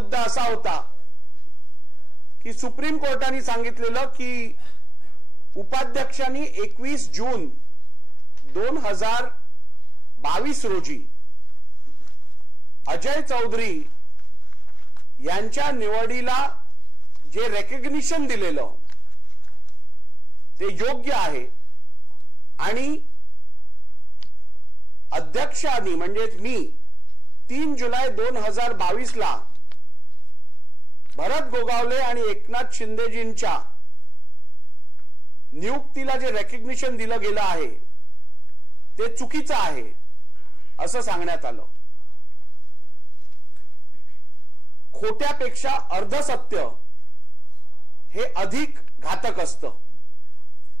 मुद्दा असा होता की सुप्रीम कोर्टाने सांगितलेलं की उपाध्यक्षांनी 21 जून 2022 रोजी अजय चौधरी यांच्या निवडीला जे रेकग्निशन दिलेलं ते योग्य आहे आणि अध्यक्षांनी म्हणजेच मी 3 जुलै 2022 ला भरत गोगावले आणि एकनाथ शिंदेजींच्या नियुक्तीला जे रेकग्निशन दिलं गेलं आहे ते चुकीचं आहे असं सांगण्यात आलं. खोट्यापेक्षा अर्धसत्य हे अधिक घातक असतं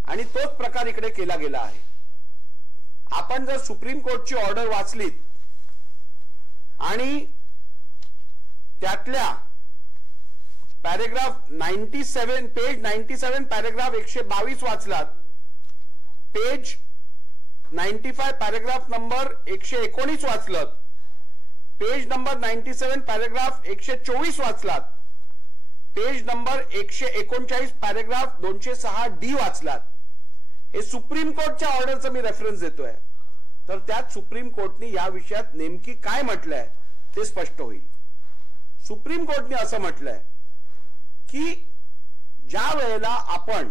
आणि तोच प्रकार इकडे केला गेला आहे. आपण जर सुप्रीम कोर्टची ऑर्डर वाचलीत आणि त्यातल्या पॅरेग्राफ 97 पेज 97 पॅरेग्राफ 122 वाचलात, पेज 95 पॅरेग्राफ नंबर 119 वाचलात, पेज नंबर 97 पॅरेग्राफ 124 वाचलात, पेज नंबर 139 पॅरेग्राफ 206 डी वाचलात. हे सुप्रीम कोर्टच्या ऑर्डरचं मी रेफरन्स देतोय. तर त्यात सुप्रीम कोर्टने या विषयात नेमकी काय म्हटलंय ते स्पष्ट होईल. सुप्रीम कोर्टने असं म्हटलंय की ज्या वेळेला आपण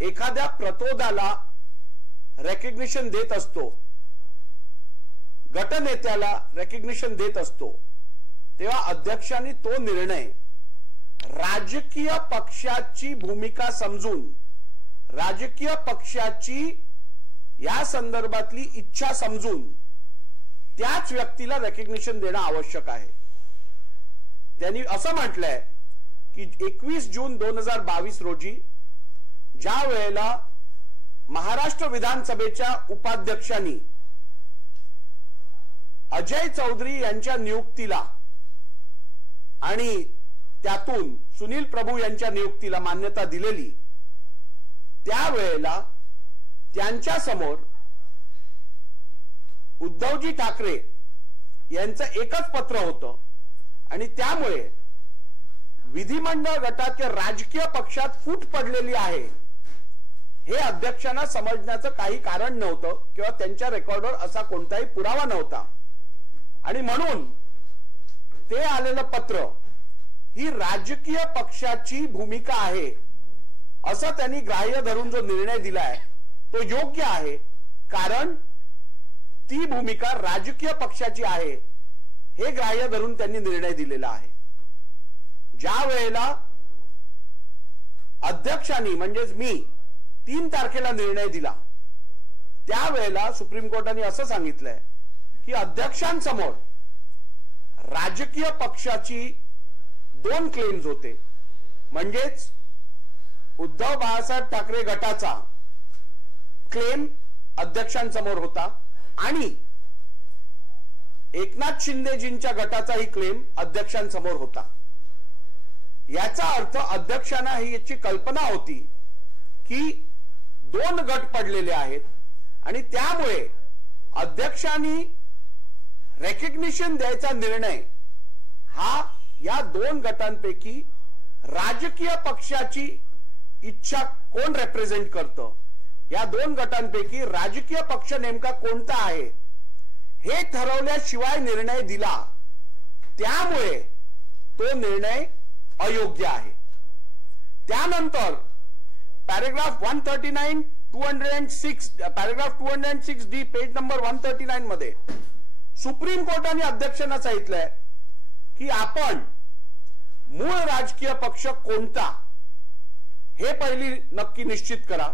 एखाद्या प्रतोदाला रेकग्निशन देत असतो, गटनेत्याला रेकग्निशन देत असतो, तेव्हा अध्यक्षांनी तो निर्णय राजकीय पक्षाची भूमिका समजून, राजकीय पक्षाची या संदर्भातली इच्छा समजून त्याच व्यक्तीला रेकग्निशन देणं आवश्यक आहे. त्यांनी असं म्हटलंय की 21 जून 2022 रोजी ज्या वेळेला महाराष्ट्र विधानसभेच्या उपाध्यक्षांनी अजय चौधरी यांच्या नियुक्तीला आणि त्यातून सुनील प्रभू यांच्या नियुक्तीला मान्यता दिलेली, त्यावेळेला त्यांच्या समोर उद्धवजी ठाकरे यांचं एकच पत्र होतं आणि त्यामुळे विधिमंडळ गटाच्या राजकीय पक्षात फूट पडलेली आहे हे अध्यक्षांना समजण्याचं काही कारण नव्हतं किंवा त्यांच्या रेकॉर्डवर असा कोणताही पुरावा नव्हता आणि म्हणून ते आलेलं पत्र ही राजकीय पक्षाची भूमिका आहे असं त्यांनी ग्राह्य धरून जो निर्णय दिलाय तो योग्य आहे, कारण ती भूमिका राजकीय पक्षाची आहे हे ग्राह्य धरून त्यांनी निर्णय दिलेला आहे. ज्या वेळेला अध्यक्षांनी म्हणजेच मी 3 तारखेला निर्णय दिला त्यावेळेला सुप्रीम कोर्टाने असं सांगितलंय की अध्यक्षांसमोर राजकीय पक्षाची 2 क्लेम्स होते, म्हणजेच उद्धव बाळासाहेब ठाकरे गटाचा क्लेम अध्यक्षांसमोर होता आणि एकनाथ शिंदेजींच्या गटाचाही क्लेम अध्यक्षांसमोर होता. याचा अर्थ अध्यक्षांना ही याची कल्पना होती की 2 गट पडलेले आहेत आणि त्यामुळे अध्यक्षांनी रेकग्निशन द्यायचा निर्णय हा या 2 गटांपैकी राजकीय पक्षाची इच्छा कोण रिप्रेझेंट करतं, या 2 गटांपैकी राजकीय पक्ष नेमका कोणता आहे हे ठरवल्याशिवाय निर्णय दिला, त्यामुळे तो निर्णय अयोग्य आहे. त्यानंतर paragraph 139 206 paragraph 206 D page number 139 मध्ये सुप्रीम कोर्टाने अध्यक्षांना सांगितलंय की आपण मूळ राजकीय पक्ष कोणता हे पहिली नक्की निश्चित करा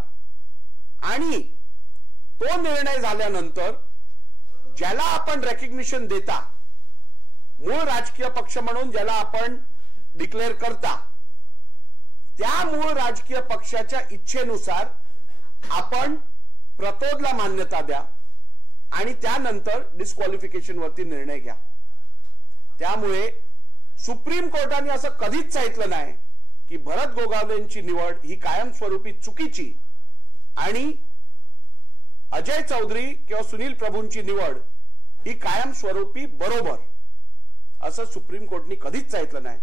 आणि तो निर्णय झाल्यानंतर ज्याला आपण रेकग्निशन देता, मूळ राजकीय पक्ष म्हणून ज्याला आपण डिक्लेअर करता, त्या मूळ राजकीय पक्षाच्या इच्छेनुसार आपण प्रतोदला मान्यता द्या आणि त्यानंतर डिस्क्वालिफिकेशन वरती निर्णय घ्या. त्यामुळे सुप्रीम कोर्टाने असं कधीच सांगितलं नाही की भरत गोगावलेंची निवड ही कायमस्वरूपी चुकीची आणि अजय चौधरी किंवा सुनील प्रभूंची निवड ही कायमस्वरूपी बरोबर असं सुप्रीम कोर्टनी कधीच सांगितलं नाही.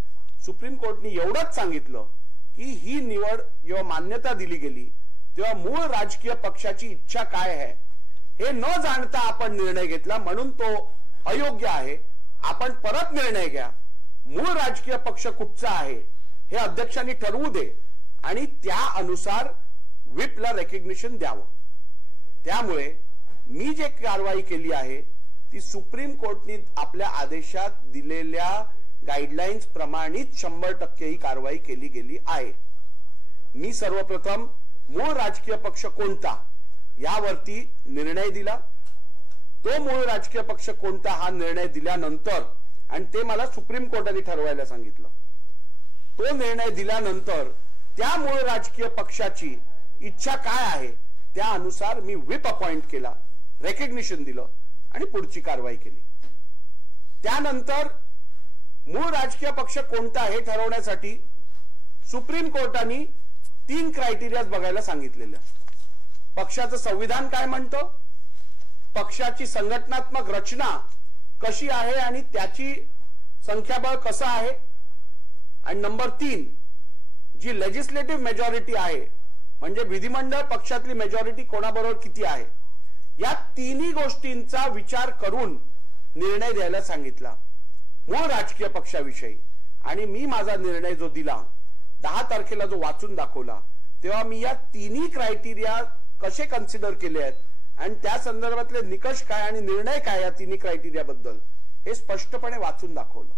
सुप्रीम कोर्टनी एवढंच सांगितलं की ही निवड जेव्हा मान्यता दिली गेली तेव्हा मूळ राजकीय पक्षाची इच्छा काय आहे हे न जाणता आपण निर्णय घेतला, म्हणून तो अयोग्य आहे. आपण परत निर्णय घ्या. मूळ राजकीय पक्ष कुठचा आहे हे अध्यक्षांनी ठरवू दे आणि त्या अनुसार व्हिपला रेकग्निशन द्यावं. त्यामुळे मी जे कारवाई केली आहे ती सुप्रीम कोर्टनी आपल्या आदेशात दिलेल्या गाईडलाईन्स प्रमाणित 100% ही कारवाई केली गेली आहे. मी सर्वप्रथम मूळ राजकीय पक्ष कोणता यावरती निर्णय दिला. तो मूळ राजकीय पक्ष कोणता हा निर्णय दिल्यानंतर, आणि ते मला सुप्रीम कोर्टाने ठरवायला सांगितलं, तो निर्णय दिल्यानंतर त्या मूळ राजकीय पक्षाची इच्छा काय आहे त्या अनुसार मी व्हिप अपॉइंट केला, रेकग्निशन दिलं आणि पुढची कारवाई केली. त्यानंतर मूळ राजकीय पक्ष कोणता हे ठरवण्यासाठी सुप्रीम कोर्टाने 3 क्रायटेरियाज बघायला सांगितलेले. पक्षाचं संविधान काय म्हणतं, पक्षाची संघटनात्मक रचना कशी आहे आणि त्याची संख्याबळ कसं आहे, आणि नंबर 3 जी लेजिस्लेटिव्ह मेजॉरिटी आहे म्हणजे विधिमंडळ पक्षातली मेजॉरिटी कोणाबरोबर किती आहे, या तिन्ही गोष्टींचा विचार करून निर्णय द्यायला सांगितला मूळ राजकीय पक्षाविषयी. आणि मी माझा निर्णय जो दिला 10 तारखेला जो वाचून दाखवला तेव्हा मी या तिन्ही क्रायटेरिया कसे कन्सिडर केले आहेत आणि त्या संदर्भातले निकष काय आणि निर्णय काय या तिन्ही क्रायटेरिया बद्दल हे स्पष्टपणे वाचून दाखवलं.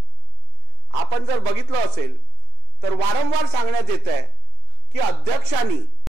आपण जर बघितलं असेल तर वारंवार सांगण्यात येत आहे की अध्यक्षांनी